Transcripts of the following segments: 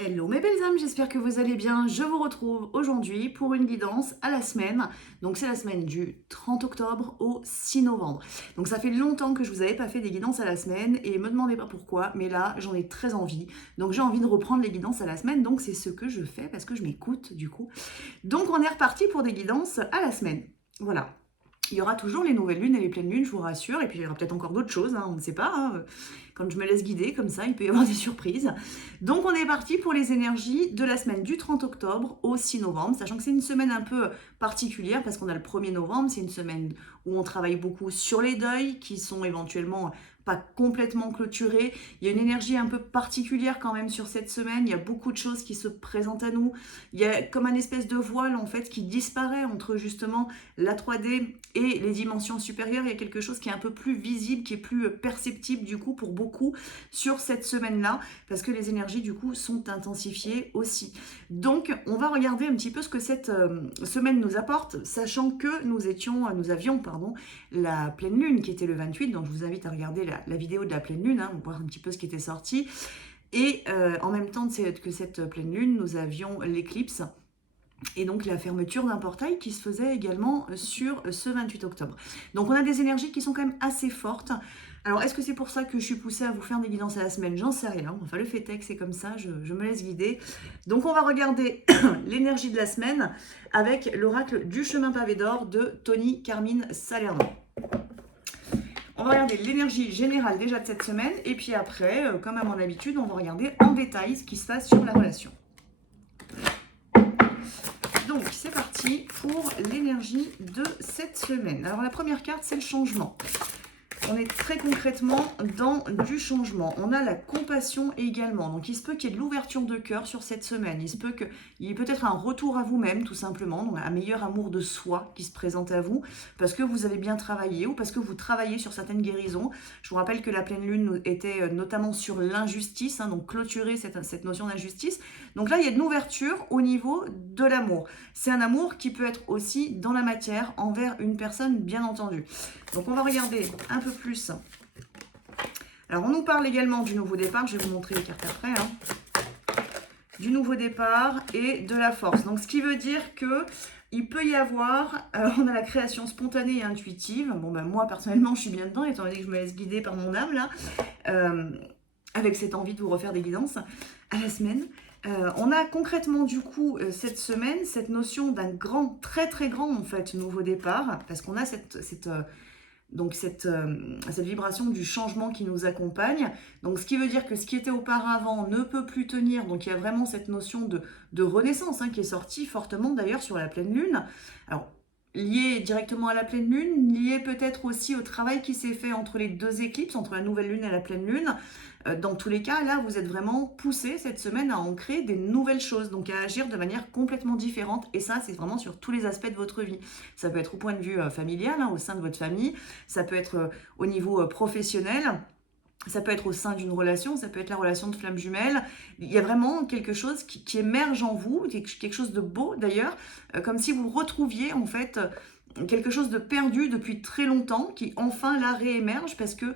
Hello mes belles âmes, j'espère que vous allez bien. Je vous retrouve aujourd'hui pour une guidance à la semaine. Donc c'est la semaine du 30 octobre au 6 novembre. Donc ça fait longtemps que je vous avais pas fait des guidances à la semaine et me demandez pas pourquoi, mais là j'en ai très envie. Donc j'ai envie de reprendre les guidances à la semaine, donc c'est ce que je fais parce que je m'écoute du coup. Donc on est reparti pour des guidances à la semaine. Voilà. Il y aura toujours les nouvelles lunes et les pleines lunes, je vous rassure. Et puis il y aura peut-être encore d'autres choses, hein, on ne sait pas, hein. Quand je me laisse guider comme ça, il peut y avoir des surprises. Donc on est parti pour les énergies de la semaine du 30 octobre au 6 novembre, sachant que c'est une semaine un peu particulière parce qu'on a le 1er novembre, c'est une semaine où on travaille beaucoup sur les deuils qui sont éventuellement pas complètement clôturés. Il y a une énergie un peu particulière quand même sur cette semaine. Il y a beaucoup de choses qui se présentent à nous. Il y a comme un espèce de voile en fait qui disparaît entre justement la 3D et les dimensions supérieures. Il y a quelque chose qui est un peu plus visible, qui est plus perceptible du coup pour beaucoup sur cette semaine-là, parce que les énergies du coup sont intensifiées aussi. Donc on va regarder un petit peu ce que cette semaine nous apporte, sachant que nous avions la pleine lune qui était le 28, donc je vous invite à regarder la vidéo de la pleine lune, hein, voir un petit peu ce qui était sorti. Et en même temps que cette pleine lune, nous avions l'éclipse et donc la fermeture d'un portail qui se faisait également sur ce 28 octobre. Donc on a des énergies qui sont quand même assez fortes. Alors est-ce que c'est pour ça que je suis poussée à vous faire des guidances à la semaine? J'en sais rien. Enfin le fait est que c'est comme ça, je me laisse guider. Donc on va regarder l'énergie de la semaine avec l'oracle du chemin pavé d'or de Tony Carmine Salerno. On va regarder l'énergie générale déjà de cette semaine et puis après, comme à mon habitude, on va regarder en détail ce qui se passe sur la relation. Donc, c'est parti pour l'énergie de cette semaine. Alors, la première carte, c'est le changement. On est très concrètement dans du changement. On a la compassion également. Donc, il se peut qu'il y ait de l'ouverture de cœur sur cette semaine. Il se peut qu'il y ait peut-être un retour à vous-même, tout simplement. Donc, un meilleur amour de soi qui se présente à vous parce que vous avez bien travaillé ou parce que vous travaillez sur certaines guérisons. Je vous rappelle que la pleine lune était notamment sur l'injustice, hein, donc clôturer cette notion d'injustice. Donc là, il y a une ouverture au niveau de l'amour. C'est un amour qui peut être aussi dans la matière envers une personne, bien entendu. Donc on va regarder un peu plus. Alors on nous parle également du nouveau départ, je vais vous montrer les cartes après, hein. Du nouveau départ et de la force. Donc ce qui veut dire que il peut y avoir, on a la création spontanée et intuitive. Bon ben moi personnellement je suis bien dedans étant donné que je me laisse guider par mon âme là, avec cette envie de vous refaire des guidances à la semaine. On a concrètement du coup cette semaine cette notion d'un grand, très très grand en fait nouveau départ, parce qu'on a cette vibration du changement qui nous accompagne. Donc ce qui veut dire que ce qui était auparavant ne peut plus tenir. Donc il y a vraiment cette notion de renaissance, hein, qui est sortie fortement d'ailleurs sur la pleine lune. Alors lié directement à la pleine lune, lié peut-être aussi au travail qui s'est fait entre les deux éclipses, entre la nouvelle lune et la pleine lune. Dans tous les cas, là, vous êtes vraiment poussé cette semaine à ancrer des nouvelles choses, donc à agir de manière complètement différente. Et ça, c'est vraiment sur tous les aspects de votre vie. Ça peut être au point de vue familial, hein, au sein de votre famille. Ça peut être au niveau professionnel. Ça peut être au sein d'une relation, ça peut être la relation de flamme jumelle. Il y a vraiment quelque chose qui émerge en vous, quelque chose de beau d'ailleurs, comme si vous retrouviez en fait quelque chose de perdu depuis très longtemps, qui enfin là réémerge parce que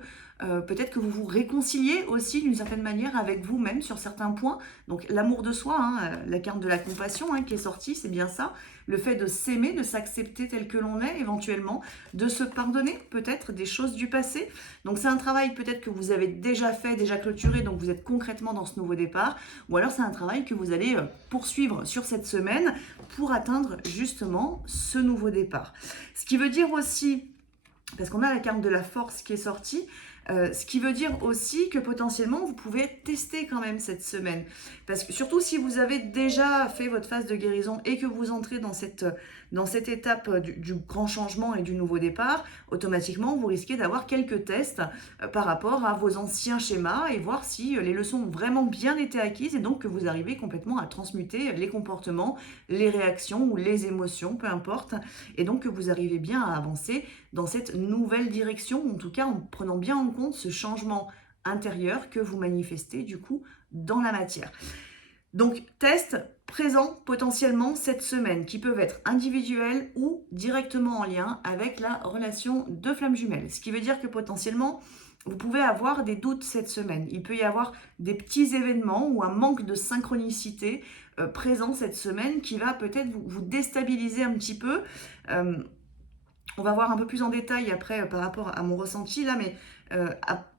peut-être que vous vous réconciliez aussi d'une certaine manière avec vous-même sur certains points. Donc l'amour de soi, hein, la carte de la compassion, hein, qui est sortie, c'est bien ça. Le fait de s'aimer, de s'accepter tel que l'on est éventuellement, de se pardonner peut-être des choses du passé. Donc c'est un travail peut-être que vous avez déjà fait, déjà clôturé, donc vous êtes concrètement dans ce nouveau départ. Ou alors c'est un travail que vous allez poursuivre sur cette semaine pour atteindre justement ce nouveau départ. Ce qui veut dire aussi, parce qu'on a la carte de la force qui est sortie, ce qui veut dire aussi que potentiellement vous pouvez tester quand même cette semaine, parce que surtout si vous avez déjà fait votre phase de guérison et que vous entrez dans cette étape du grand changement et du nouveau départ, automatiquement vous risquez d'avoir quelques tests par rapport à vos anciens schémas et voir si les leçons ont vraiment bien été acquises et donc que vous arrivez complètement à transmuter les comportements, les réactions ou les émotions, peu importe, et donc que vous arrivez bien à avancer dans cette nouvelle direction, en tout cas en prenant bien en compte ce changement intérieur que vous manifestez du coup dans la matière. Donc, tests présents potentiellement cette semaine, qui peuvent être individuels ou directement en lien avec la relation de flamme jumelle. Ce qui veut dire que potentiellement, vous pouvez avoir des doutes cette semaine. Il peut y avoir des petits événements ou un manque de synchronicité présent cette semaine qui va peut-être vous déstabiliser un petit peu. Euh, on va voir un peu plus en détail après par rapport à mon ressenti là, mais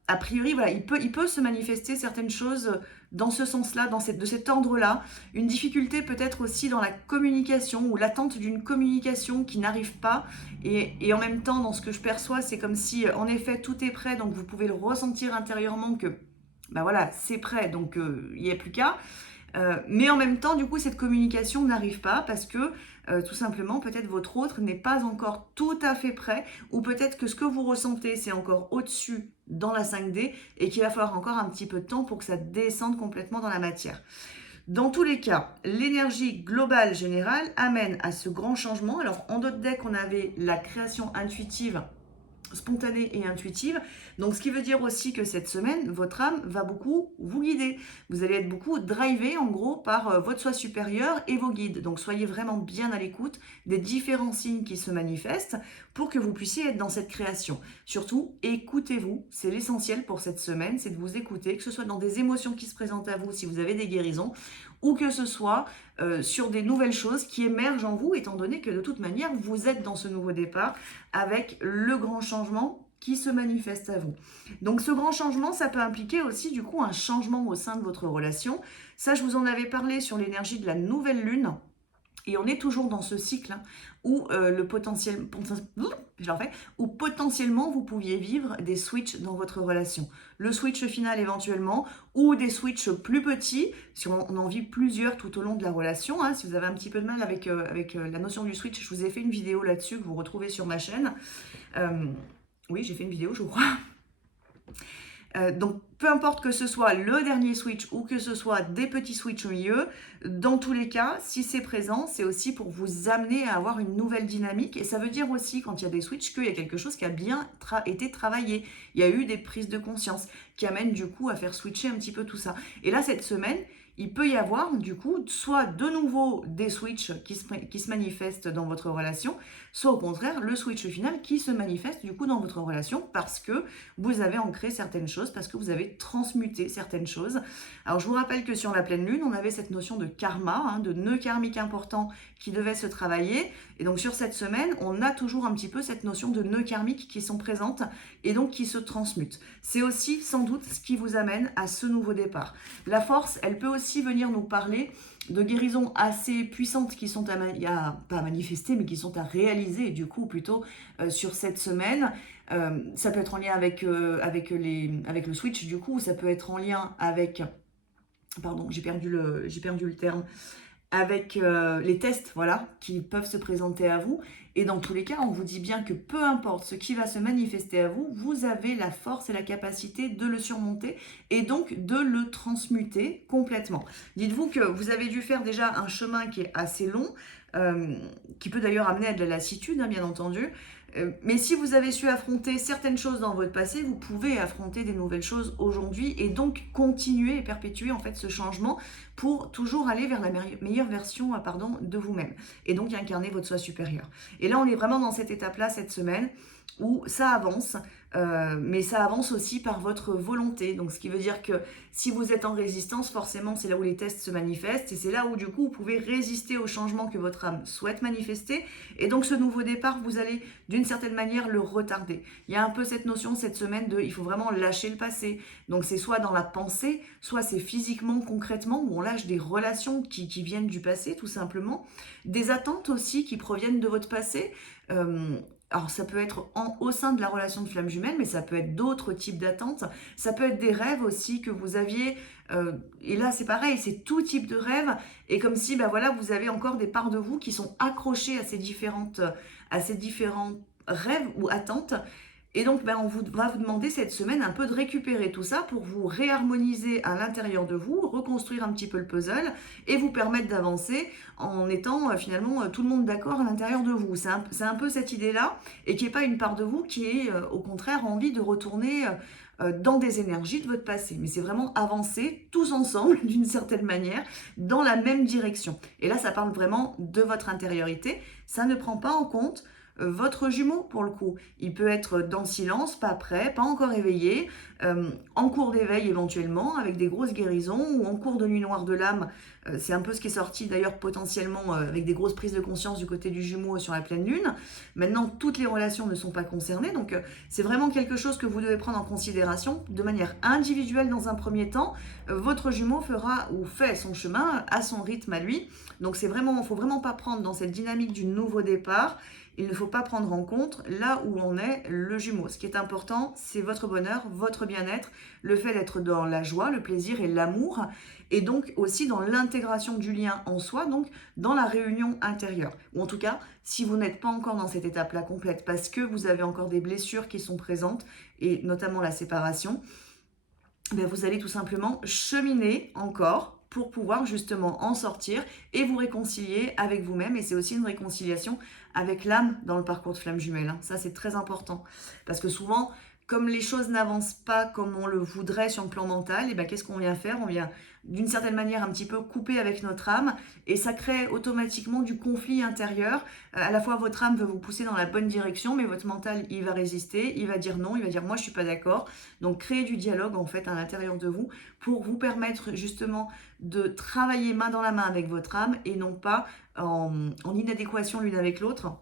a priori, voilà, il peut se manifester certaines choses dans ce sens-là, de cet ordre-là. Une difficulté peut-être aussi dans la communication ou l'attente d'une communication qui n'arrive pas. Et en même temps, dans ce que je perçois, c'est comme si, en effet, tout est prêt, donc vous pouvez le ressentir intérieurement que, ben voilà, c'est prêt, donc il n'y a plus qu'à. Mais en même temps, du coup, cette communication n'arrive pas parce que tout simplement, peut-être votre autre n'est pas encore tout à fait prêt ou peut-être que ce que vous ressentez, c'est encore au-dessus dans la 5D et qu'il va falloir encore un petit peu de temps pour que ça descende complètement dans la matière. Dans tous les cas, l'énergie globale générale amène à ce grand changement. Alors, en d'autres decks, on avait la création intuitive, spontanée et intuitive. Donc, ce qui veut dire aussi que cette semaine, votre âme va beaucoup vous guider. Vous allez être beaucoup drivé, en gros, par votre soi supérieur et vos guides. Donc, soyez vraiment bien à l'écoute des différents signes qui se manifestent pour que vous puissiez être dans cette création. Surtout, écoutez-vous. C'est l'essentiel pour cette semaine, c'est de vous écouter, que ce soit dans des émotions qui se présentent à vous, si vous avez des guérisons, ou que ce soit sur des nouvelles choses qui émergent en vous, étant donné que de toute manière, vous êtes dans ce nouveau départ avec le grand changement qui se manifeste à vous. Donc ce grand changement, ça peut impliquer aussi du coup un changement au sein de votre relation. Ça, je vous en avais parlé sur l'énergie de la nouvelle lune. Et on est toujours dans ce cycle où où potentiellement vous pouviez vivre des switches dans votre relation. Le switch final éventuellement, ou des switches plus petits, si on en vit plusieurs tout au long de la relation. Si vous avez un petit peu de mal avec la notion du switch, je vous ai fait une vidéo là-dessus que vous retrouvez sur ma chaîne. Oui, j'ai fait une vidéo, je crois. Donc, peu importe que ce soit le dernier switch ou que ce soit des petits switches au milieu, dans tous les cas, si c'est présent, c'est aussi pour vous amener à avoir une nouvelle dynamique. Et ça veut dire aussi, quand il y a des switches, qu'il y a quelque chose qui a bien été travaillé. Il y a eu des prises de conscience qui amènent du coup à faire switcher un petit peu tout ça. Et là, cette semaine, il peut y avoir du coup soit de nouveau des switches qui se manifestent dans votre relation, soit au contraire le switch final qui se manifeste du coup dans votre relation parce que vous avez ancré certaines choses, parce que vous avez transmuté certaines choses. Alors je vous rappelle que sur la pleine lune, on avait cette notion de karma, de nœud karmique important qui devait se travailler. Et donc sur cette semaine, on a toujours un petit peu cette notion de nœuds karmiques qui sont présentes et donc qui se transmutent. C'est aussi sans doute ce qui vous amène à ce nouveau départ. La force, elle peut aussi venir nous parler de guérisons assez puissantes qui sont pas à manifester, mais qui sont à réaliser, du coup, plutôt sur cette semaine. Ça peut être en lien avec le switch, du coup, ça peut être en lien avec... Pardon, j'ai perdu le terme. Avec les tests, voilà, qui peuvent se présenter à vous. Et dans tous les cas, on vous dit bien que peu importe ce qui va se manifester à vous, vous avez la force et la capacité de le surmonter et donc de le transmuter complètement. Dites-vous que vous avez dû faire déjà un chemin qui est assez long, qui peut d'ailleurs amener à de la lassitude, bien entendu. Mais si vous avez su affronter certaines choses dans votre passé, vous pouvez affronter des nouvelles choses aujourd'hui et donc continuer et perpétuer en fait ce changement pour toujours aller vers la meilleure version de vous-même et donc incarner votre soi supérieur. Et là, on est vraiment dans cette étape-là cette semaine où ça avance, mais ça avance aussi par votre volonté. Donc, ce qui veut dire que si vous êtes en résistance, forcément, c'est là où les tests se manifestent et c'est là où, du coup, vous pouvez résister au changement que votre âme souhaite manifester. Et donc, ce nouveau départ, vous allez, d'une certaine manière, le retarder. Il y a un peu cette notion cette semaine il faut vraiment lâcher le passé. Donc, c'est soit dans la pensée, soit c'est physiquement, concrètement, où on lâche des relations qui viennent du passé, tout simplement. Des attentes aussi qui proviennent de votre passé. Alors, ça peut être au sein de la relation de flamme jumelle, mais ça peut être d'autres types d'attentes. Ça peut être des rêves aussi que vous aviez. Et là, c'est pareil, c'est tout type de rêve. Et comme si, vous avez encore des parts de vous qui sont accrochées à ces différents rêves ou attentes. Et donc, on va vous demander cette semaine un peu de récupérer tout ça pour vous réharmoniser à l'intérieur de vous, reconstruire un petit peu le puzzle et vous permettre d'avancer en étant finalement tout le monde d'accord à l'intérieur de vous. C'est un peu cette idée-là et qui n'est pas une part de vous qui est au contraire envie de retourner dans des énergies de votre passé. Mais c'est vraiment avancer tous ensemble d'une certaine manière dans la même direction. Et là, ça parle vraiment de votre intériorité. Ça ne prend pas en compte votre jumeau pour le coup. Il peut être dans le silence, pas prêt, pas encore éveillé, en cours d'éveil éventuellement, avec des grosses guérisons, ou en cours de nuit noire de l'âme. C'est un peu ce qui est sorti d'ailleurs potentiellement avec des grosses prises de conscience du côté du jumeau sur la pleine lune. Maintenant, toutes les relations ne sont pas concernées, donc c'est vraiment quelque chose que vous devez prendre en considération de manière individuelle dans un premier temps. Votre jumeau fera ou fait son chemin à son rythme à lui. Donc c'est vraiment, il ne faut vraiment pas prendre dans cette dynamique du nouveau départ. Il ne faut pas prendre en compte là où en est le jumeau. Ce qui est important, c'est votre bonheur, votre bien-être, le fait d'être dans la joie, le plaisir et l'amour, et donc aussi dans l'intégration du lien en soi, donc dans la réunion intérieure. Ou en tout cas, si vous n'êtes pas encore dans cette étape-là complète, parce que vous avez encore des blessures qui sont présentes, et notamment la séparation, ben vous allez tout simplement cheminer encore pour pouvoir justement en sortir et vous réconcilier avec vous-même. Et c'est aussi une réconciliation avec l'âme dans le parcours de flamme jumelle. Ça, c'est très important. Parce que souvent, comme les choses n'avancent pas comme on le voudrait sur le plan mental, et ben qu'est-ce qu'on vient faire? On vient d'une certaine manière un petit peu couper avec notre âme et ça crée automatiquement du conflit intérieur. À la fois votre âme veut vous pousser dans la bonne direction, mais votre mental il va résister, il va dire non, il va dire moi je suis pas d'accord. Donc créer du dialogue en fait à l'intérieur de vous pour vous permettre justement de travailler main dans la main avec votre âme et non pas en inadéquation l'une avec l'autre.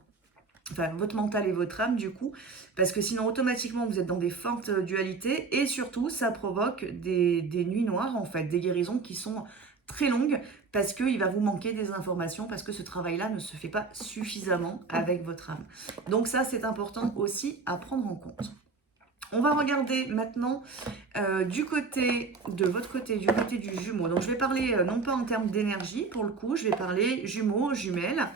Enfin, votre mental et votre âme du coup, parce que sinon automatiquement vous êtes dans des fortes dualités et surtout ça provoque des nuits noires en fait, des guérisons qui sont très longues parce qu'il va vous manquer des informations, parce que ce travail-là ne se fait pas suffisamment avec votre âme. Donc ça c'est important aussi à prendre en compte. On va regarder maintenant du côté de votre côté, du côté du jumeau. Donc je vais parler non pas en termes d'énergie pour le coup, je vais parler jumeaux, jumelles.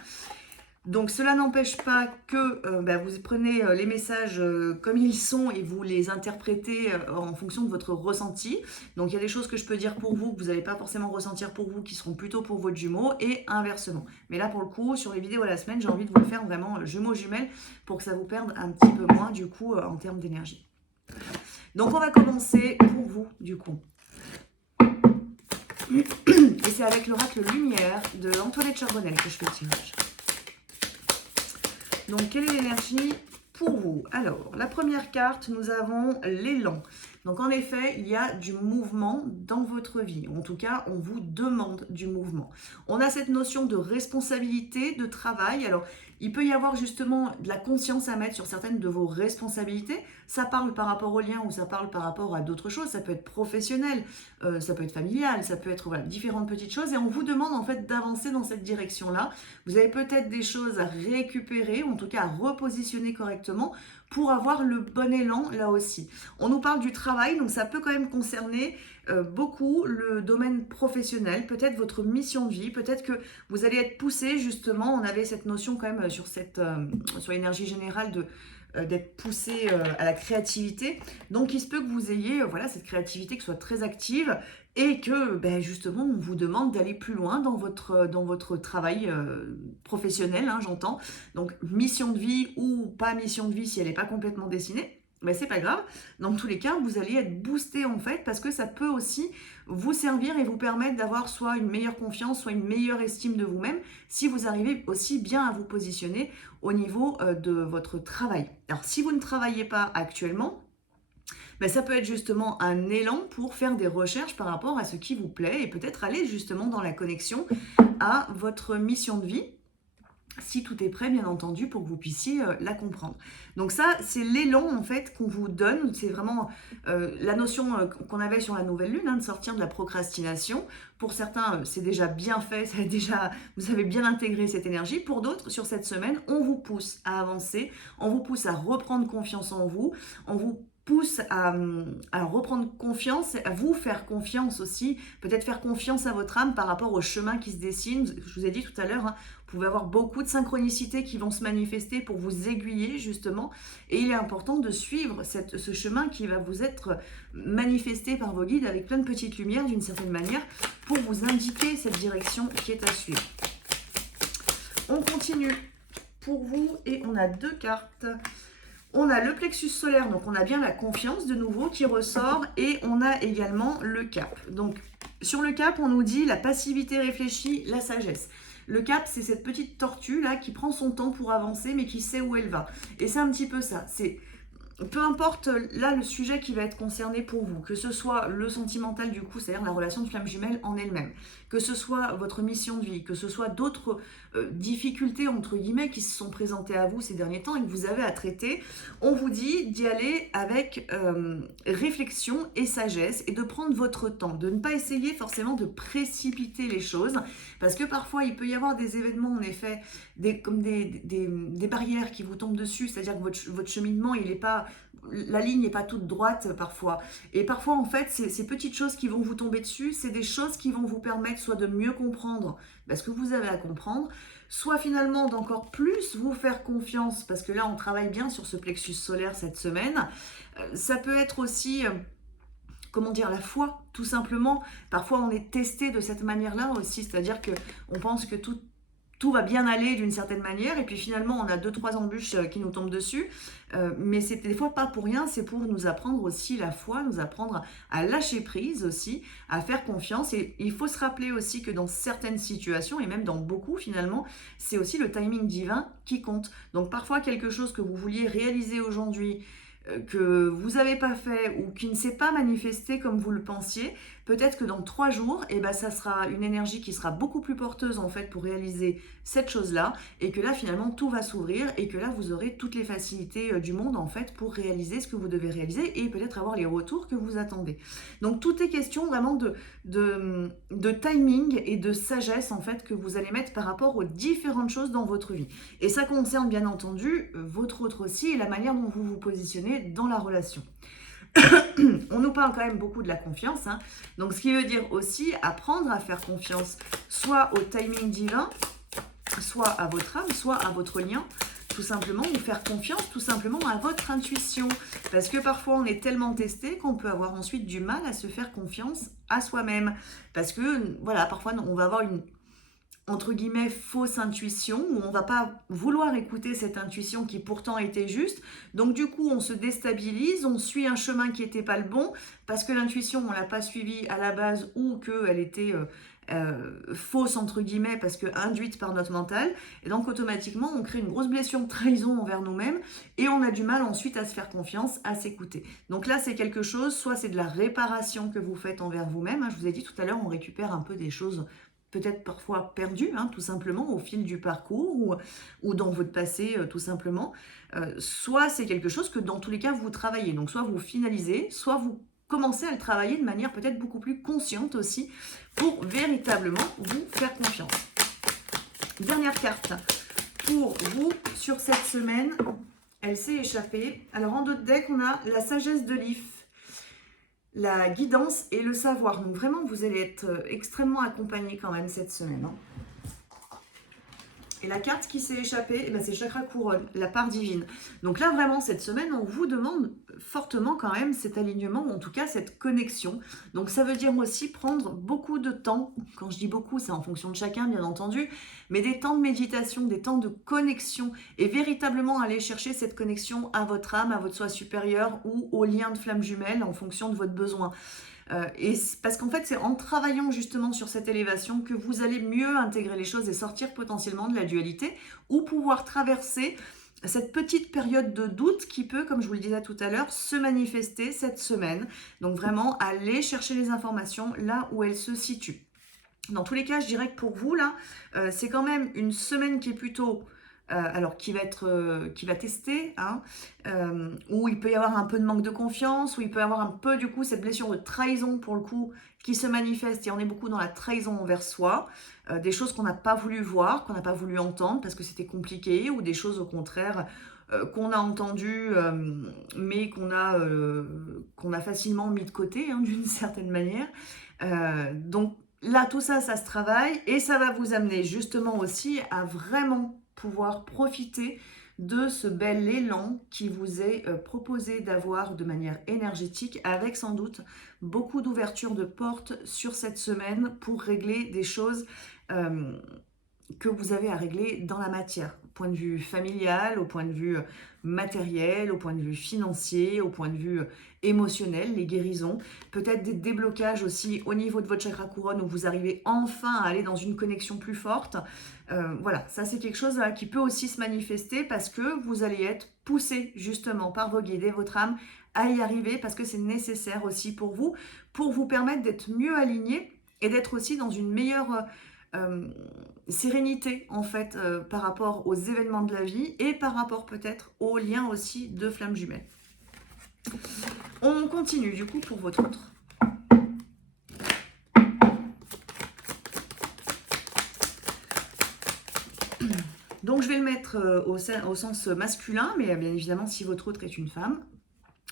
Donc cela n'empêche pas que vous prenez les messages comme ils sont et vous les interprétez en fonction de votre ressenti. Donc il y a des choses que je peux dire pour vous que vous n'allez pas forcément ressentir pour vous, qui seront plutôt pour votre jumeau et inversement. Mais là pour le coup, sur les vidéos à la semaine, j'ai envie de vous le faire vraiment jumeaux-jumelles pour que ça vous perde un petit peu moins du coup en termes d'énergie. Donc on va commencer pour vous du coup. Et c'est avec l'oracle Lumière de Antoinette Charbonnel que je fais le tirage. Donc, quelle est l'énergie pour vous? Alors, la première carte, nous avons l'élan. Donc, en effet, il y a du mouvement dans votre vie. En tout cas, on vous demande du mouvement. On a cette notion de responsabilité, de travail. Alors, il peut y avoir justement de la conscience à mettre sur certaines de vos responsabilités. Ça parle par rapport au lien ou ça parle par rapport à d'autres choses. Ça peut être professionnel, ça peut être familial, ça peut être différentes petites choses. Et on vous demande en fait d'avancer dans cette direction-là. Vous avez peut-être des choses à récupérer, ou en tout cas à repositionner correctement pour avoir le bon élan là aussi. On nous parle du travail, donc ça peut quand même concerner beaucoup le domaine professionnel, peut-être votre mission de vie, peut-être que vous allez être poussé justement, on avait cette notion quand même sur l'énergie générale d'être poussé à la créativité. Donc il se peut que vous ayez cette créativité qui soit très active et que justement on vous demande d'aller plus loin dans votre travail professionnel, j'entends. Donc mission de vie ou pas mission de vie si elle n'est pas complètement dessinée. C'est pas grave, dans tous les cas vous allez être boosté en fait parce que ça peut aussi vous servir et vous permettre d'avoir soit une meilleure confiance, soit une meilleure estime de vous-même si vous arrivez aussi bien à vous positionner au niveau de votre travail. Alors si vous ne travaillez pas actuellement, ça peut être justement un élan pour faire des recherches par rapport à ce qui vous plaît et peut-être aller justement dans la connexion à votre mission de vie. Si tout est prêt, bien entendu, pour que vous puissiez la comprendre. Donc ça, c'est l'élan en fait qu'on vous donne. C'est vraiment la notion qu'on avait sur la nouvelle lune, de sortir de la procrastination. Pour certains, c'est déjà bien fait, vous avez bien intégré cette énergie. Pour d'autres, sur cette semaine, on vous pousse à avancer, on vous pousse à reprendre confiance en vous, on vous pousse à reprendre confiance, à vous faire confiance aussi, peut-être faire confiance à votre âme par rapport au chemin qui se dessine. Je vous ai dit tout à l'heure, vous pouvez avoir beaucoup de synchronicités qui vont se manifester pour vous aiguiller justement, et il est important de suivre ce chemin qui va vous être manifesté par vos guides avec plein de petites lumières d'une certaine manière pour vous indiquer cette direction qui est à suivre. On continue pour vous et on a deux cartes. On a le plexus solaire, donc on a bien la confiance de nouveau qui ressort et on a également le cap. Donc sur le cap, on nous dit la passivité réfléchie, la sagesse. Le cap, c'est cette petite tortue là qui prend son temps pour avancer, mais qui sait où elle va. Et c'est un petit peu ça. C'est peu importe là le sujet qui va être concerné pour vous, que ce soit le sentimental du coup, c'est-à-dire la relation de flamme jumelle en elle-même, que ce soit votre mission de vie, que ce soit d'autres difficultés entre guillemets qui se sont présentées à vous ces derniers temps et que vous avez à traiter, on vous dit d'y aller avec réflexion et sagesse et de prendre votre temps, de ne pas essayer forcément de précipiter les choses, parce que parfois il peut y avoir des événements en effet, comme des barrières qui vous tombent dessus, c'est-à-dire que votre cheminement il n'est pas la ligne n'est pas toute droite parfois. Et parfois, en fait, ces petites choses qui vont vous tomber dessus, c'est des choses qui vont vous permettre soit de mieux comprendre ce que vous avez à comprendre, soit finalement d'encore plus vous faire confiance, parce que là, on travaille bien sur ce plexus solaire cette semaine. Ça peut être aussi... comment dire, la foi, tout simplement. Parfois, on est testé de cette manière-là aussi, c'est-à-dire qu'on pense que tout va bien aller d'une certaine manière, et puis finalement on a 2-3 embûches qui nous tombent dessus, mais c'est des fois pas pour rien, c'est pour nous apprendre aussi la foi, nous apprendre à lâcher prise aussi, à faire confiance, et il faut se rappeler aussi que dans certaines situations, et même dans beaucoup finalement, c'est aussi le timing divin qui compte. Donc parfois quelque chose que vous vouliez réaliser aujourd'hui, que vous n'avez pas fait ou qui ne s'est pas manifesté comme vous le pensiez, peut-être que dans 3 jours, ça sera une énergie qui sera beaucoup plus porteuse en fait pour réaliser cette chose-là, et que là finalement tout va s'ouvrir et que là vous aurez toutes les facilités du monde en fait pour réaliser ce que vous devez réaliser et peut-être avoir les retours que vous attendez. Donc tout est question vraiment de timing et de sagesse en fait que vous allez mettre par rapport aux différentes choses dans votre vie. Et ça concerne bien entendu votre autre aussi et la manière dont vous vous positionnez dans la relation. On nous parle quand même beaucoup de la confiance, hein. Donc ce qui veut dire aussi apprendre à faire confiance, soit au timing divin, soit à votre âme, soit à votre lien, tout simplement, ou faire confiance tout simplement à votre intuition. Parce que parfois on est tellement testé qu'on peut avoir ensuite du mal à se faire confiance à soi-même. Parce que voilà, parfois on va avoir une entre guillemets fausse intuition, où on va pas vouloir écouter cette intuition qui pourtant était juste, donc du coup on se déstabilise, on suit un chemin qui n'était pas le bon, parce que l'intuition on l'a pas suivie à la base, ou qu'elle était fausse entre guillemets, parce que induite par notre mental, et donc automatiquement on crée une grosse blessure de trahison envers nous-mêmes, et on a du mal ensuite à se faire confiance, à s'écouter. Donc là c'est quelque chose, soit c'est de la réparation que vous faites envers vous-même, hein, je vous ai dit tout à l'heure, on récupère un peu des choses peut-être parfois perdu, hein, tout simplement, au fil du parcours ou dans votre passé, tout simplement. Soit c'est quelque chose que dans tous les cas, vous travaillez. Donc soit vous finalisez, soit vous commencez à le travailler de manière peut-être beaucoup plus consciente aussi, pour véritablement vous faire confiance. Dernière carte pour vous sur cette semaine. Elle s'est échappée. Alors en dos de deck, on a la sagesse de l'IF, la guidance et le savoir. Donc vraiment, vous allez être extrêmement accompagné quand même cette semaine, hein. Et la carte qui s'est échappée, c'est Chakra Couronne, la part divine. Donc là, vraiment, cette semaine, on vous demande fortement quand même cet alignement, ou en tout cas cette connexion. Donc ça veut dire aussi prendre beaucoup de temps. Quand je dis beaucoup, c'est en fonction de chacun, bien entendu, mais des temps de méditation, des temps de connexion, et véritablement aller chercher cette connexion à votre âme, à votre soi supérieur, ou au lien de flamme jumelle en fonction de votre besoin. Et parce qu'en fait, c'est en travaillant justement sur cette élévation que vous allez mieux intégrer les choses et sortir potentiellement de la dualité, ou pouvoir traverser cette petite période de doute qui peut, comme je vous le disais tout à l'heure, se manifester cette semaine. Donc vraiment, aller chercher les informations là où elles se situent. Dans tous les cas, je dirais que pour vous, là, c'est quand même une semaine qui est plutôt... alors qui va tester, hein, où il peut y avoir un peu de manque de confiance, où il peut y avoir un peu du coup cette blessure de trahison pour le coup qui se manifeste, et on est beaucoup dans la trahison envers soi, des choses qu'on n'a pas voulu voir, qu'on n'a pas voulu entendre parce que c'était compliqué, ou des choses au contraire qu'on a entendues mais qu'on a facilement mis de côté, hein, d'une certaine manière. Donc là tout ça, ça se travaille, et ça va vous amener justement aussi à vraiment pouvoir profiter de ce bel élan qui vous est proposé d'avoir de manière énergétique, avec sans doute beaucoup d'ouverture de portes sur cette semaine pour régler des choses que vous avez à régler dans la matière, au point de vue familial, au point de vue matériel, au point de vue financier, au point de vue émotionnel, les guérisons, peut-être des déblocages aussi au niveau de votre chakra couronne où vous arrivez enfin à aller dans une connexion plus forte. Voilà, ça c'est quelque chose qui peut aussi se manifester parce que vous allez être poussé justement par vos guides et votre âme à y arriver parce que c'est nécessaire aussi pour vous permettre d'être mieux aligné et d'être aussi dans une meilleure euh, sérénité en fait par rapport aux événements de la vie et par rapport peut-être aux liens aussi de flammes jumelles. On continue du coup pour votre autre. Donc je vais le mettre au sens masculin, mais bien évidemment si votre autre est une femme,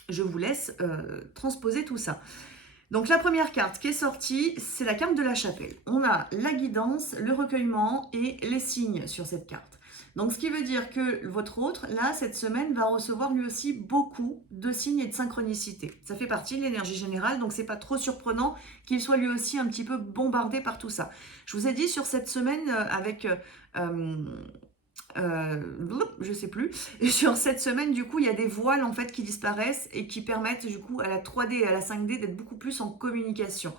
je vous laisse transposer tout ça. Donc la première carte qui est sortie, c'est la carte de la chapelle. On a la guidance, le recueillement et les signes sur cette carte. Donc ce qui veut dire que votre autre, là, cette semaine, va recevoir lui aussi beaucoup de signes et de synchronicité. Ça fait partie de l'énergie générale, donc c'est pas trop surprenant qu'il soit lui aussi un petit peu bombardé par tout ça. Je vous ai dit sur cette semaine avec... je sais plus. Et sur cette semaine, du coup, il y a des voiles en fait qui disparaissent et qui permettent du coup à la 3D et à la 5D d'être beaucoup plus en communication.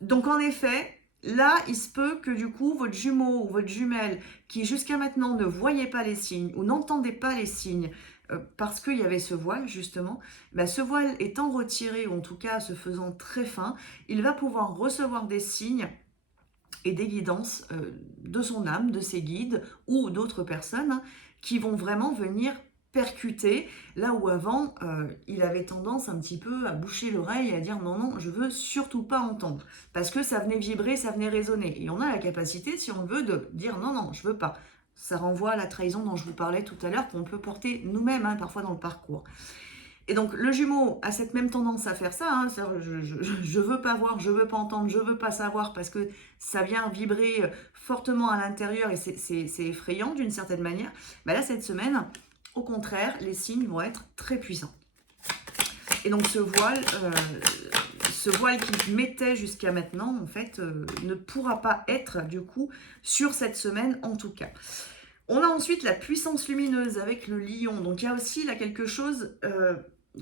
Donc en effet, là, il se peut que du coup, votre jumeau ou votre jumelle qui jusqu'à maintenant ne voyait pas les signes ou n'entendait pas les signes parce qu'il y avait ce voile justement, bah, ce voile étant retiré ou en tout cas se faisant très fin, il va pouvoir recevoir des signes et des guidances de son âme, de ses guides ou d'autres personnes qui vont vraiment venir percuter, là où avant, il avait tendance un petit peu à boucher l'oreille et à dire non, non, je veux surtout pas entendre, parce que ça venait vibrer, ça venait résonner. Et on a la capacité, si on le veut, de dire non, non, je veux pas. Ça renvoie à la trahison dont je vous parlais tout à l'heure, qu'on peut porter nous-mêmes, parfois dans le parcours. Et donc le jumeau a cette même tendance à faire ça, je veux pas voir, je veux pas entendre, je veux pas savoir parce que ça vient vibrer fortement à l'intérieur et c'est effrayant d'une certaine manière. Bah là cette semaine, au contraire, les signes vont être très puissants. Et donc ce voile qu'il mettait jusqu'à maintenant, en fait, ne pourra pas être du coup sur cette semaine en tout cas. On a ensuite la puissance lumineuse avec le lion. Donc il y a aussi là quelque chose,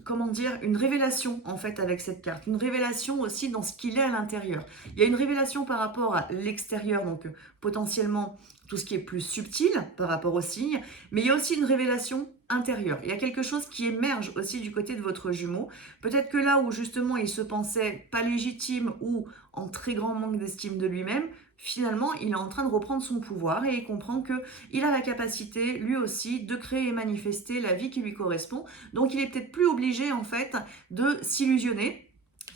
comment dire, une révélation en fait avec cette carte. Une révélation aussi dans ce qu'il est à l'intérieur. Il y a une révélation par rapport à l'extérieur, donc potentiellement tout ce qui est plus subtil par rapport aux signes. Mais il y a aussi une révélation intérieure. Il y a quelque chose qui émerge aussi du côté de votre jumeau. Peut-être que là où justement il se pensait pas légitime ou en très grand manque d'estime de lui-même, finalement, il est en train de reprendre son pouvoir et il comprend qu'il a la capacité, lui aussi, de créer et manifester la vie qui lui correspond. Donc, il est peut-être plus obligé, en fait, de s'illusionner,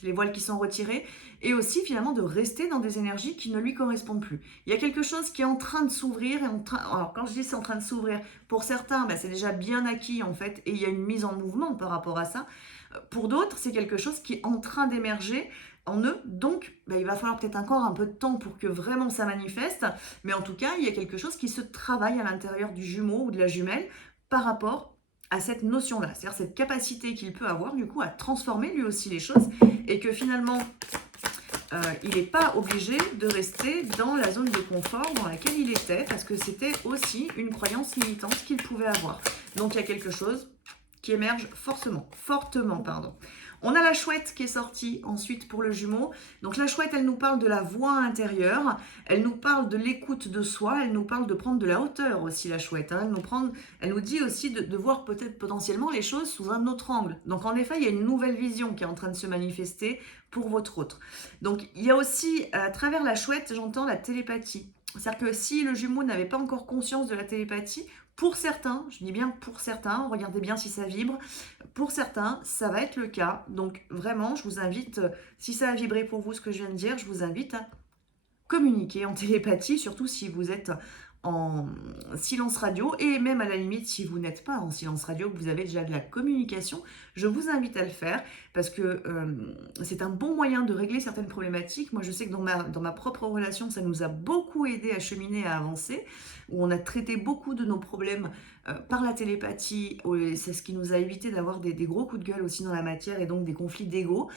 les voiles qui sont retirés, et aussi, finalement, de rester dans des énergies qui ne lui correspondent plus. Il y a quelque chose qui est en train de s'ouvrir. Alors, quand je dis c'est en train de s'ouvrir, pour certains, c'est déjà bien acquis, en fait, et il y a une mise en mouvement par rapport à ça. Pour d'autres, c'est quelque chose qui est en train d'émerger en eux, donc il va falloir peut-être encore un peu de temps pour que vraiment ça manifeste, mais en tout cas, il y a quelque chose qui se travaille à l'intérieur du jumeau ou de la jumelle par rapport à cette notion-là, c'est-à-dire cette capacité qu'il peut avoir du coup à transformer lui aussi les choses, et que finalement, il n'est pas obligé de rester dans la zone de confort dans laquelle il était, parce que c'était aussi une croyance limitante qu'il pouvait avoir. Donc il y a quelque chose qui émerge fortement. On a la chouette qui est sortie ensuite pour le jumeau. Donc la chouette, elle nous parle de la voix intérieure, elle nous parle de l'écoute de soi, elle nous parle de prendre de la hauteur aussi, la chouette. Elle nous dit aussi de voir peut-être potentiellement les choses sous un autre angle. Donc en effet, il y a une nouvelle vision qui est en train de se manifester pour votre autre. Donc il y a aussi, à travers la chouette, j'entends la télépathie. C'est-à-dire que si le jumeau n'avait pas encore conscience de la télépathie, pour certains, je dis bien pour certains, regardez bien si ça vibre, pour certains, ça va être le cas. Donc vraiment, je vous invite, si ça a vibré pour vous ce que je viens de dire, je vous invite à communiquer en télépathie, surtout si vous êtes en silence radio, et même à la limite si vous n'êtes pas en silence radio, que vous avez déjà de la communication, je vous invite à le faire parce que c'est un bon moyen de régler certaines problématiques. Moi je sais que dans ma propre relation, ça nous a beaucoup aidé à cheminer, à avancer, où on a traité beaucoup de nos problèmes par la télépathie. C'est ce qui nous a évité d'avoir des gros coups de gueule aussi dans la matière et donc des conflits d'ego.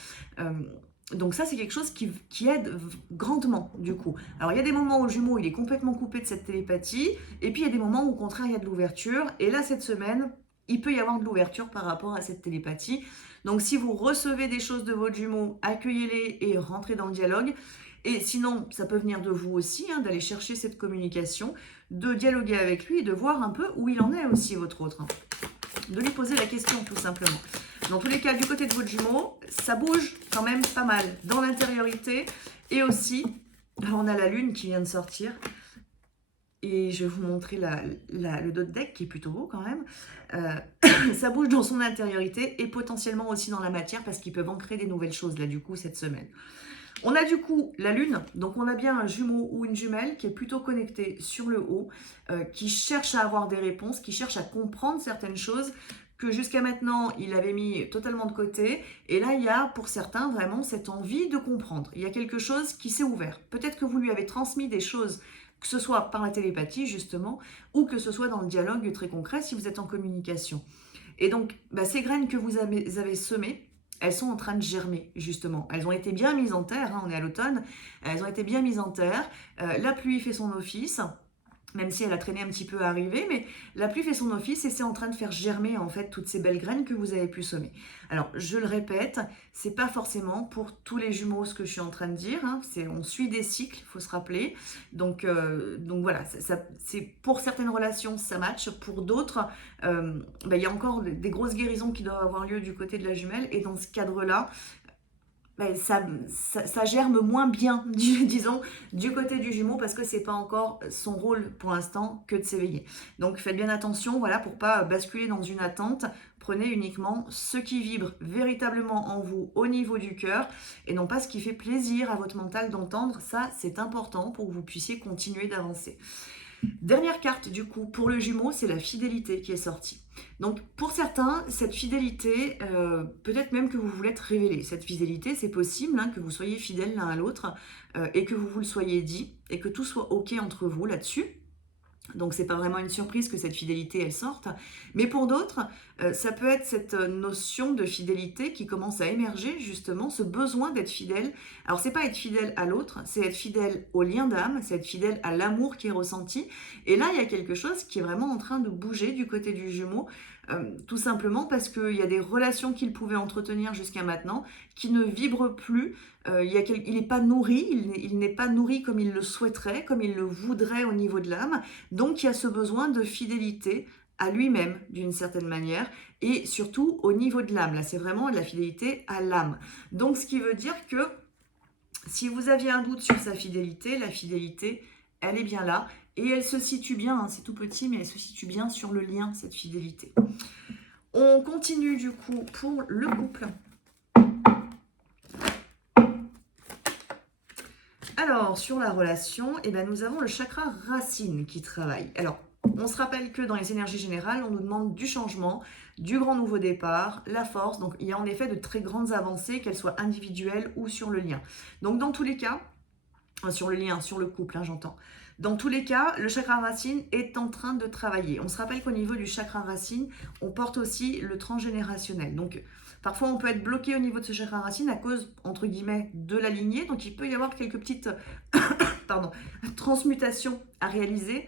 Donc ça, c'est quelque chose qui aide grandement, du coup. Alors, il y a des moments où le jumeau, il est complètement coupé de cette télépathie, et puis il y a des moments où, au contraire, il y a de l'ouverture. Et là, cette semaine, il peut y avoir de l'ouverture par rapport à cette télépathie. Donc, si vous recevez des choses de votre jumeau, accueillez-les et rentrez dans le dialogue. Et sinon, ça peut venir de vous aussi, hein, d'aller chercher cette communication, de dialoguer avec lui et de voir un peu où il en est aussi, votre autre. Hein. De lui poser la question, tout simplement. Dans tous les cas, du côté de votre jumeau, ça bouge quand même pas mal dans l'intériorité. Et aussi, on a la lune qui vient de sortir. Et je vais vous montrer le dos de deck qui est plutôt beau quand même. Ça bouge dans son intériorité et potentiellement aussi dans la matière parce qu'ils peuvent en créer des nouvelles choses là du coup cette semaine. On a du coup la lune, donc on a bien un jumeau ou une jumelle qui est plutôt connecté sur le haut, qui cherche à avoir des réponses, qui cherche à comprendre certaines choses que jusqu'à maintenant il avait mis totalement de côté. Et là il y a pour certains vraiment cette envie de comprendre. Il y a quelque chose qui s'est ouvert. Peut-être que vous lui avez transmis des choses, que ce soit par la télépathie justement, ou que ce soit dans le dialogue très concret si vous êtes en communication. Et donc ces graines que vous avez semées, elles sont en train de germer, justement. Elles ont été bien mises en terre, hein, on est à l'automne, elles ont été bien mises en terre. La pluie fait son office, même si elle a traîné un petit peu à arriver, mais la pluie fait son office et c'est en train de faire germer en fait toutes ces belles graines que vous avez pu semer. Alors je le répète, c'est pas forcément pour tous les jumeaux ce que je suis en train de dire, hein, on suit des cycles, il faut se rappeler. Donc voilà, c'est pour certaines relations ça match, pour d'autres, il y a encore des grosses guérisons qui doivent avoir lieu du côté de la jumelle et dans ce cadre-là, ça germe moins bien, disons, du côté du jumeau parce que c'est pas encore son rôle pour l'instant que de s'éveiller. Donc faites bien attention, voilà, pour pas basculer dans une attente. Prenez uniquement ce qui vibre véritablement en vous au niveau du cœur et non pas ce qui fait plaisir à votre mental d'entendre. Ça, c'est important pour que vous puissiez continuer d'avancer. Dernière carte du coup pour le jumeau, c'est la fidélité qui est sortie. Donc pour certains, cette fidélité, peut-être même que vous voulez être révélé. Cette fidélité, c'est possible hein, que vous soyez fidèles l'un à l'autre et que vous le soyez dit et que tout soit ok entre vous là-dessus. Donc c'est pas vraiment une surprise que cette fidélité elle sorte, mais pour d'autres, ça peut être cette notion de fidélité qui commence à émerger justement, ce besoin d'être fidèle. Alors c'est pas être fidèle à l'autre, c'est être fidèle au lien d'âme, c'est être fidèle à l'amour qui est ressenti. Et là il y a quelque chose qui est vraiment en train de bouger du côté du Gémeaux, tout simplement parce qu'il y a des relations qu'il pouvait entretenir jusqu'à maintenant qui ne vibrent plus. Il n'est pas nourri, il n'est pas nourri comme il le souhaiterait, comme il le voudrait au niveau de l'âme. Donc il y a ce besoin de fidélité à lui-même d'une certaine manière et surtout au niveau de l'âme. Là, c'est vraiment de la fidélité à l'âme. Donc ce qui veut dire que si vous aviez un doute sur sa fidélité, la fidélité, elle est bien là et elle se situe bien, hein, c'est tout petit, mais elle se situe bien sur le lien, cette fidélité. On continue du coup pour le couple. Alors, sur la relation, nous avons le chakra racine qui travaille. Alors, on se rappelle que dans les énergies générales, on nous demande du changement, du grand nouveau départ, la force. Donc, il y a en effet de très grandes avancées, qu'elles soient individuelles ou sur le lien. Donc, dans tous les cas, sur le lien, sur le couple, hein, j'entends. Dans tous les cas, le chakra racine est en train de travailler. On se rappelle qu'au niveau du chakra racine, on porte aussi le transgénérationnel. Donc, parfois, on peut être bloqué au niveau de ce chakra racine à cause, entre guillemets, de la lignée. Donc, il peut y avoir quelques petites transmutations à réaliser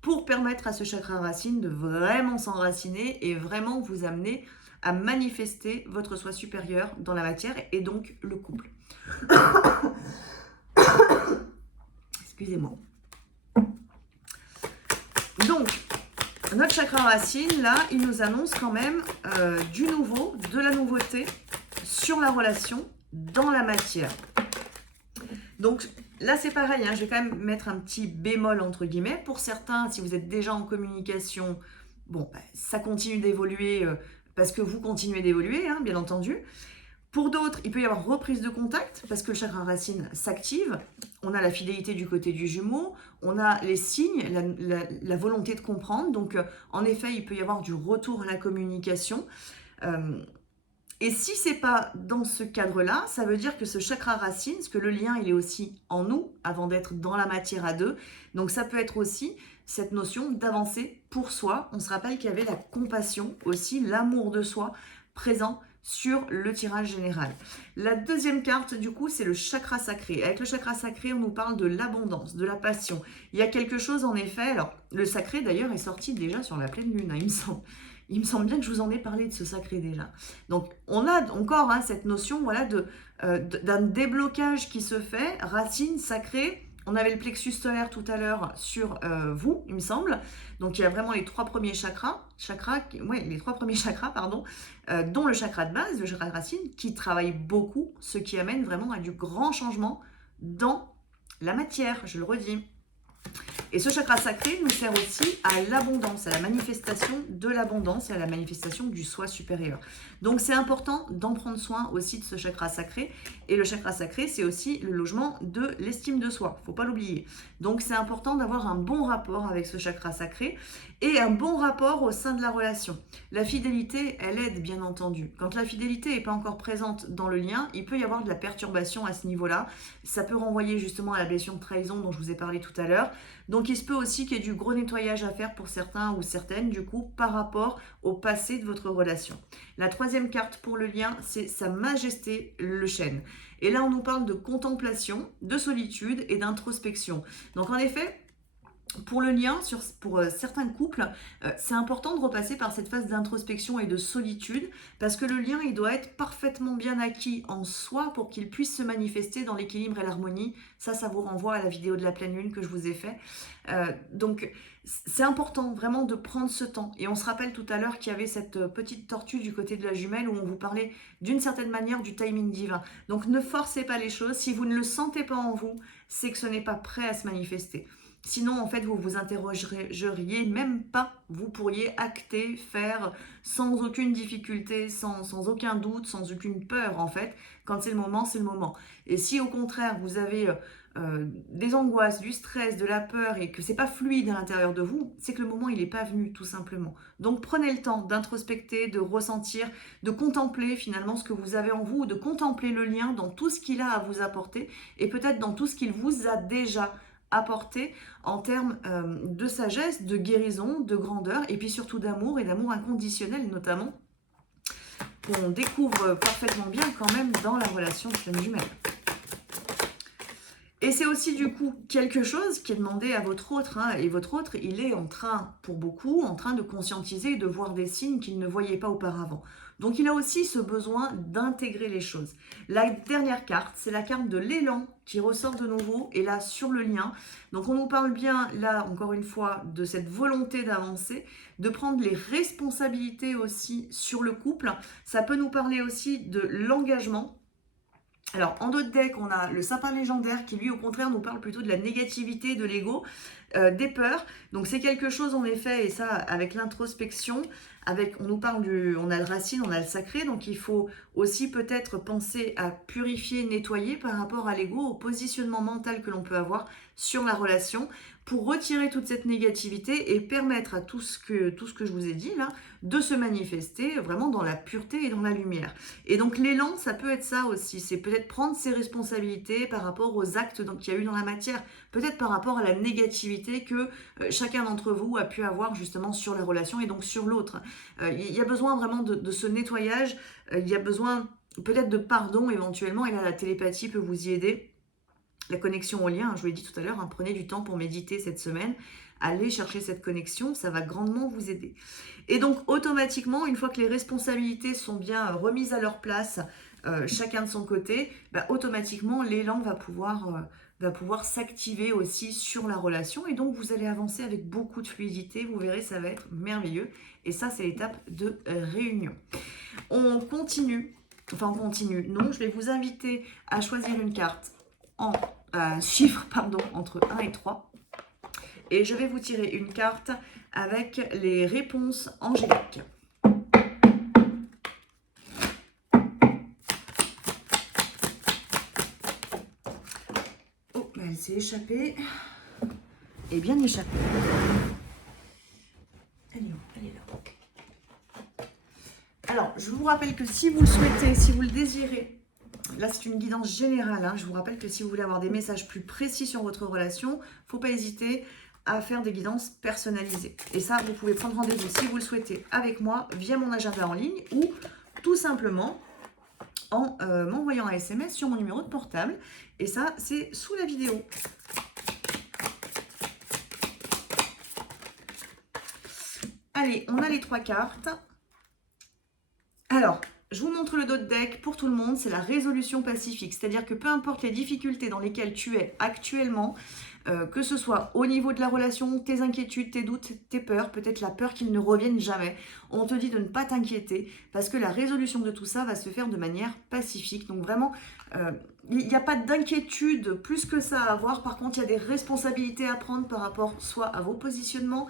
pour permettre à ce chakra racine de vraiment s'enraciner et vraiment vous amener à manifester votre soi supérieur dans la matière et donc le couple. Excusez-moi. Donc, notre chakra racine, là, il nous annonce quand même du nouveau, de la nouveauté sur la relation dans la matière. Donc, là, c'est pareil, hein, je vais quand même mettre un petit bémol entre guillemets. Pour certains, si vous êtes déjà en communication, bon, ça continue d'évoluer parce que vous continuez d'évoluer, hein, bien entendu. Pour d'autres, il peut y avoir reprise de contact parce que le chakra racine s'active. On a la fidélité du côté du jumeau, on a les signes, la volonté de comprendre. Donc, en effet, il peut y avoir du retour à la communication. Et si c'est pas dans ce cadre-là, ça veut dire que ce chakra racine, parce que le lien, il est aussi en nous avant d'être dans la matière à deux. Donc, ça peut être aussi cette notion d'avancer pour soi. On se rappelle qu'il y avait la compassion aussi, l'amour de soi présent sur le tirage général. La deuxième carte, du coup, c'est le chakra sacré. Avec le chakra sacré, on nous parle de l'abondance, de la passion. Il y a quelque chose, en effet, alors, le sacré, d'ailleurs, est sorti déjà sur la pleine lune, hein, il me semble. Il me semble bien que je vous en ai parlé de ce sacré déjà. Donc, on a encore cette notion voilà, d'un déblocage qui se fait, racine, sacré. On avait le plexus solaire tout à l'heure sur vous, il me semble. Donc, il y a vraiment les trois premiers chakras, dont le chakra de base, le chakra de racine, qui travaille beaucoup, ce qui amène vraiment à du grand changement dans la matière, je le redis. Et ce chakra sacré nous sert aussi à l'abondance, à la manifestation de l'abondance et à la manifestation du soi supérieur. Donc c'est important d'en prendre soin aussi de ce chakra sacré. Et le chakra sacré, c'est aussi le logement de l'estime de soi, il ne faut pas l'oublier. Donc c'est important d'avoir un bon rapport avec ce chakra sacré et un bon rapport au sein de la relation. La fidélité, elle aide bien entendu. Quand la fidélité n'est pas encore présente dans le lien, il peut y avoir de la perturbation à ce niveau-là. Ça peut renvoyer justement à la blessure de trahison dont je vous ai parlé tout à l'heure. Donc il se peut aussi qu'il y ait du gros nettoyage à faire pour certains ou certaines, du coup, par rapport au passé de votre relation. La troisième carte pour le lien, c'est Sa Majesté le chêne. Et là, on nous parle de contemplation, de solitude et d'introspection. Donc en effet, pour le lien, pour certains couples, c'est important de repasser par cette phase d'introspection et de solitude parce que le lien, il doit être parfaitement bien acquis en soi pour qu'il puisse se manifester dans l'équilibre et l'harmonie. Ça vous renvoie à la vidéo de la pleine lune que je vous ai fait. Donc, c'est important vraiment de prendre ce temps. Et on se rappelle tout à l'heure qu'il y avait cette petite tortue du côté de la jumelle où on vous parlait d'une certaine manière du timing divin. Donc, ne forcez pas les choses. Si vous ne le sentez pas en vous, c'est que ce n'est pas prêt à se manifester. Sinon, en fait, vous vous interrogeriez même pas. Vous pourriez acter, faire sans aucune difficulté, sans aucun doute, sans aucune peur, en fait. Quand c'est le moment, c'est le moment. Et si, au contraire, vous avez des angoisses, du stress, de la peur et que c'est pas fluide à l'intérieur de vous, c'est que le moment, il n'est pas venu, tout simplement. Donc, prenez le temps d'introspecter, de ressentir, de contempler finalement ce que vous avez en vous, de contempler le lien dans tout ce qu'il a à vous apporter et peut-être dans tout ce qu'il vous a déjà apporter en termes de sagesse, de guérison, de grandeur et puis surtout d'amour et d'amour inconditionnel notamment qu'on découvre parfaitement bien quand même dans la relation flamme jumelle. Et c'est aussi du coup quelque chose qui est demandé à votre autre, hein, et votre autre, il est en train, pour beaucoup, en train de conscientiser et de voir des signes qu'il ne voyait pas auparavant. Donc il a aussi ce besoin d'intégrer les choses. La dernière carte, c'est la carte de l'élan qui ressort de nouveau, et là sur le lien. Donc on nous parle bien, là encore une fois, de cette volonté d'avancer, de prendre les responsabilités aussi sur le couple. Ça peut nous parler aussi de l'engagement. Alors, en d'autres decks, on a le sapin légendaire qui, lui, au contraire, nous parle plutôt de la négativité, de l'ego, des peurs. Donc, c'est quelque chose, en effet, et ça, avec l'introspection, on nous parle on a le racine, on a le sacré, donc il faut aussi peut-être penser à purifier, nettoyer par rapport à l'ego, au positionnement mental que l'on peut avoir sur la relation, pour retirer toute cette négativité et permettre à tout ce que je vous ai dit là, de se manifester vraiment dans la pureté et dans la lumière. Et donc l'élan, ça peut être ça aussi, c'est peut-être prendre ses responsabilités par rapport aux actes qu'il y a eu dans la matière, peut-être par rapport à la négativité que chacun d'entre vous a pu avoir justement sur la relation et donc sur l'autre. Il y a besoin vraiment de ce nettoyage, il y a besoin peut-être de pardon éventuellement, et là la télépathie peut vous y aider. La connexion au lien, je vous l'ai dit tout à l'heure, hein, prenez du temps pour méditer cette semaine, allez chercher cette connexion, ça va grandement vous aider. Et donc automatiquement, une fois que les responsabilités sont bien remises à leur place, chacun de son côté, automatiquement l'élan va pouvoir s'activer aussi sur la relation, et donc vous allez avancer avec beaucoup de fluidité, vous verrez, ça va être merveilleux. Et ça, c'est l'étape de réunion. On continue, non, je vais vous inviter à choisir une carte en chiffres, entre 1 et 3. Et je vais vous tirer une carte avec les réponses angéliques. Oh, elle s'est échappée. Et bien échappée. Elle est où? Elle est là. Alors, je vous rappelle que si vous le souhaitez, si vous le désirez, là, c'est une guidance générale, hein. Je vous rappelle que si vous voulez avoir des messages plus précis sur votre relation, il ne faut pas hésiter à faire des guidances personnalisées. Et ça, vous pouvez prendre rendez-vous si vous le souhaitez avec moi via mon agenda en ligne ou Tout simplement en m'envoyant un SMS sur mon numéro de portable. Et ça, c'est sous la vidéo. Allez, on a les 3 cartes. Alors, je vous montre le dos de deck pour tout le monde, c'est la résolution pacifique. C'est-à-dire que peu importe les difficultés dans lesquelles tu es actuellement, que ce soit au niveau de la relation, tes inquiétudes, tes doutes, tes peurs, peut-être la peur qu'ils ne reviennent jamais, on te dit de ne pas t'inquiéter parce que la résolution de tout ça va se faire de manière pacifique. Donc vraiment, il n'y a pas d'inquiétude plus que ça à avoir. Par contre, il y a des responsabilités à prendre par rapport soit à vos positionnements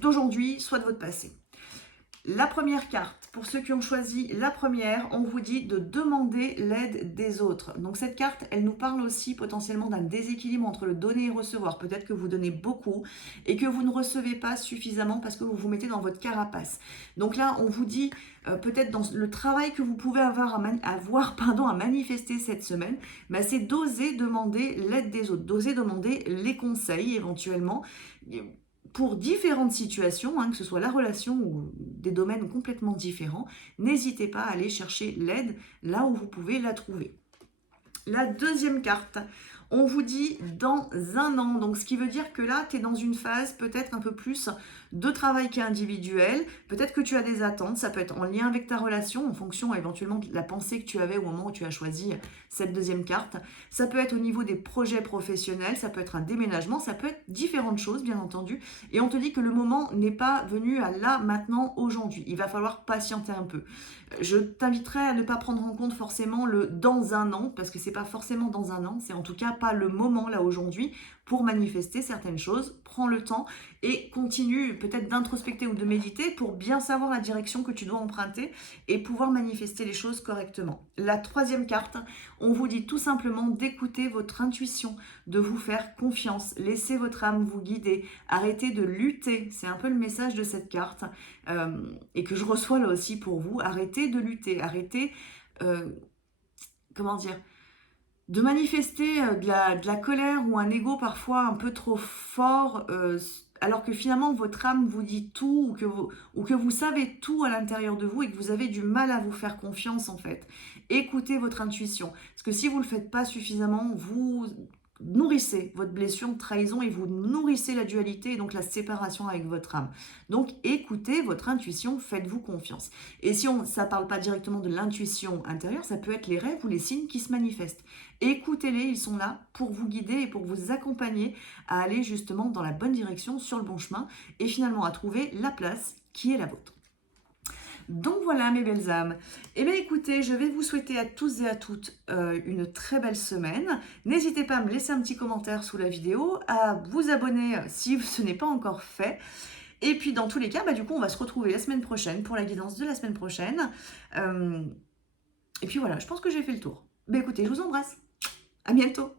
d'aujourd'hui, soit de votre passé. La première carte, pour ceux qui ont choisi la première, on vous dit de demander l'aide des autres. Donc cette carte, elle nous parle aussi potentiellement d'un déséquilibre entre le donner et recevoir. Peut-être que vous donnez beaucoup et que vous ne recevez pas suffisamment parce que vous vous mettez dans votre carapace. Donc là, on vous dit peut-être dans le travail que vous pouvez avoir à manifester cette semaine, bah, c'est d'oser demander l'aide des autres, d'oser demander les conseils éventuellement pour différentes situations, que ce soit la relation ou des domaines complètement différents. N'hésitez pas à aller chercher l'aide là où vous pouvez la trouver. La deuxième carte, on vous dit dans un an. Donc, ce qui veut dire que là, tu es dans une phase peut-être un peu plus de travail qu'individuel. Peut-être que tu as des attentes. Ça peut être en lien avec ta relation, en fonction éventuellement de la pensée que tu avais au moment où tu as choisi cette deuxième carte. Ça peut être au niveau des projets professionnels. Ça peut être un déménagement. Ça peut être différentes choses, bien entendu. Et on te dit que le moment n'est pas venu à là, maintenant, aujourd'hui. Il va falloir patienter un peu. Je t'inviterai à ne pas prendre en compte forcément le dans un an, parce que c'est pas forcément dans un an, c'est en tout cas pas le moment là aujourd'hui pour manifester certaines choses. Prends le temps et continue peut-être d'introspecter ou de méditer pour bien savoir la direction que tu dois emprunter et pouvoir manifester les choses correctement. La troisième carte, on vous dit tout simplement d'écouter votre intuition, de vous faire confiance, laissez votre âme vous guider, arrêtez de lutter, c'est un peu le message de cette carte et que je reçois là aussi pour vous, arrêtez de lutter, arrêtez, comment dire, de manifester de la colère ou un ego parfois un peu trop fort, alors que finalement votre âme vous dit tout ou que vous savez tout à l'intérieur de vous et que vous avez du mal à vous faire confiance en fait. Écoutez votre intuition, parce que si vous ne le faites pas suffisamment, vous nourrissez votre blessure de trahison et vous nourrissez la dualité et donc la séparation avec votre âme. Donc écoutez votre intuition, faites-vous confiance. Et si ça ne parle pas directement de l'intuition intérieure, ça peut être les rêves ou les signes qui se manifestent. Écoutez-les, ils sont là pour vous guider et pour vous accompagner à aller justement dans la bonne direction, sur le bon chemin et finalement à trouver la place qui est la vôtre. Donc voilà mes belles âmes. Eh bien écoutez, je vais vous souhaiter à tous et à toutes une très belle semaine. N'hésitez pas à me laisser un petit commentaire sous la vidéo, à vous abonner si ce n'est pas encore fait. Et puis dans tous les cas, du coup on va se retrouver la semaine prochaine pour la guidance de la semaine prochaine. Et puis voilà, je pense que j'ai fait le tour. Écoutez, je vous embrasse. À bientôt.